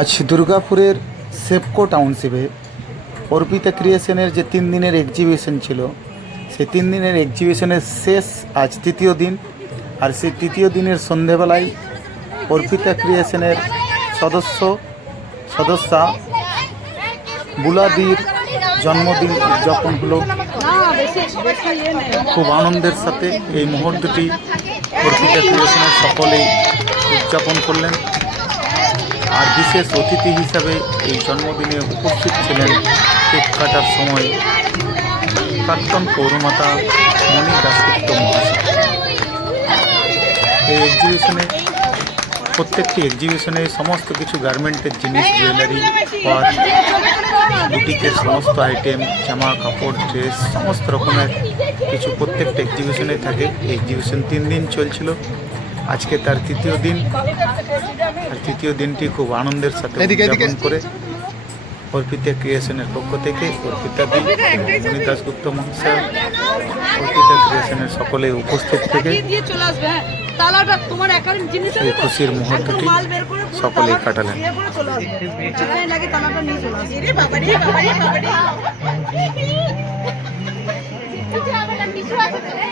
আজ দুর্গাপুরের সেপকো টাউনশিপে অর্পিতা ক্রিয়েশনের যে তিন দিনের এক্সিবিশন ছিল, সেই তিন দিনের এক্সিবিশনের শেষ আজ তৃতীয় দিন। আর সেই তৃতীয় দিনের সন্ধেবেলায় অর্পিতা ক্রিয়েশনের সদস্য, সদস্যা বুলাদির জন্মদিন উদযাপন হলো। খুব আনন্দের সাথে এই মুহূর্তটি অর্পিতা ক্রিয়েশনের সকলেই উদযাপন করলেন। আর বিশেষ অতিথি হিসাবে এই জন্মদিনে উপস্থিত ছিলেন কেক কাটার সময় প্রাক্তন পৌরমাতা মণি দাসগুপ্ত মহাশয়। এই এক্সিবিশনে প্রত্যেকটি এক্সিবিশনে সমস্ত কিছু গার্মেন্টের জিনিস জুয়েলারি ওয়ার বুটিকের সমস্ত আইটেম জামা, কাপড় ড্রেস সমস্ত রকমের কিছু প্রত্যেকটা এক্সিবিশনে থাকে। এক্সিবিশন তিন দিন চলছিল। আজকে তার তৃতীয় দিন। আর তৃতীয় দিনটি খুব আনন্দের সাথে উদযাপন করে অর্পিতা ক্রিয়েশনের পক্ষ থেকে অর্পিতা দি মণি দাসগুপ্ত মহাশয় অর্পিতা ক্রিয়েশনের সকলে উপস্থিত থেকে হ্যাঁ। তালাটা তোমার একার জিনিস এই খুশির মুহূর্তটি সকলেই কাটালেন। কিছু আমার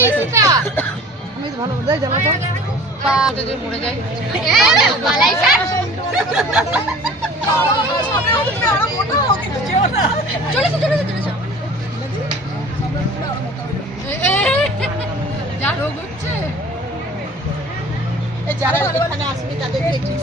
আমি যাব আমি তো ভালো যাই জানো তো পা যদি মরে যায় যা রোগ হচ্ছে যারা এখানে আসবে তাদেরকে ট্রিট